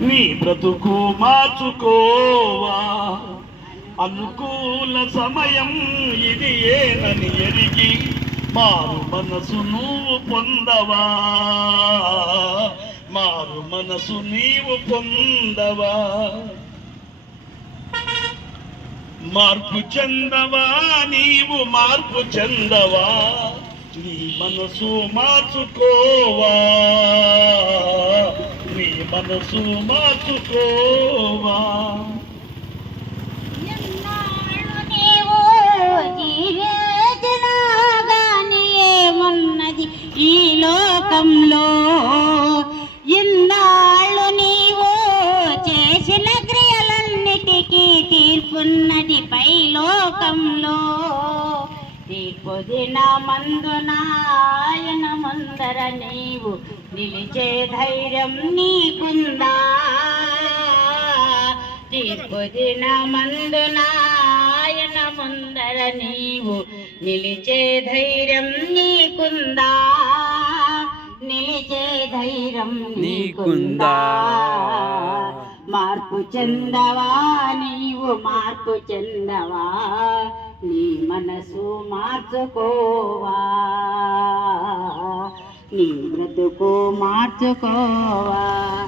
నీ బ్రతుకు మార్చుకోవా. అనుకూల సమయం ఇది ఏనని ఎరిగి మారు మనసు నువ్వు పొందవా. మారు మనసు నీవు పొందవా. మార్పు చెందవా నీవు మార్పు చెందవా. నీ మనసు మార్చుకోవా. మనసు మార్చుకోవా ఏమున్నది ఈ లోకంలో. ఇన్నాళ్ళు నీవు చేసిన క్రియలన్నిటికీ తీర్పున్నది పై లోకంలో. తీర్పు దిన మందునాయన ముందర నీవు నిలిచే ధైర్యం నీకుందా? తీర్పు దిన మందునాయన ముందర నీవు నిలిచే ధైర్యం నీకుందా? నిలిచే ధైర్యం నీకుందా? మార్పు చెందవా నీవు? మార్పు చెందవా? నీ మనసు మార్చుకోవా? నీ బ్రతుకు మార్చుకోవా?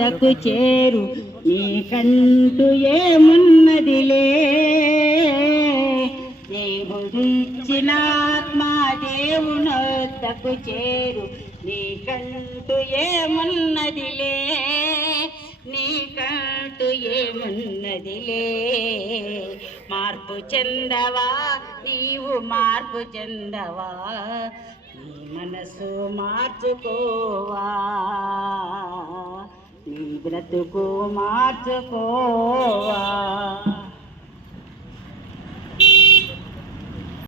వద్దకు చేరు. నీకంటూ ఏమున్నదిలే? దేవుడిచ్చిన ఆత్మ దేవునొద్దకు చేరు. నీకంటూ ఏమున్నదిలే? నీకంటూ ఏమున్నదిలే? మార్పు చెందవా? నీవు మార్పు చెందవా? నీ మనసు మార్చుకోవా? నీ బ్రతుకు మార్చుకోవా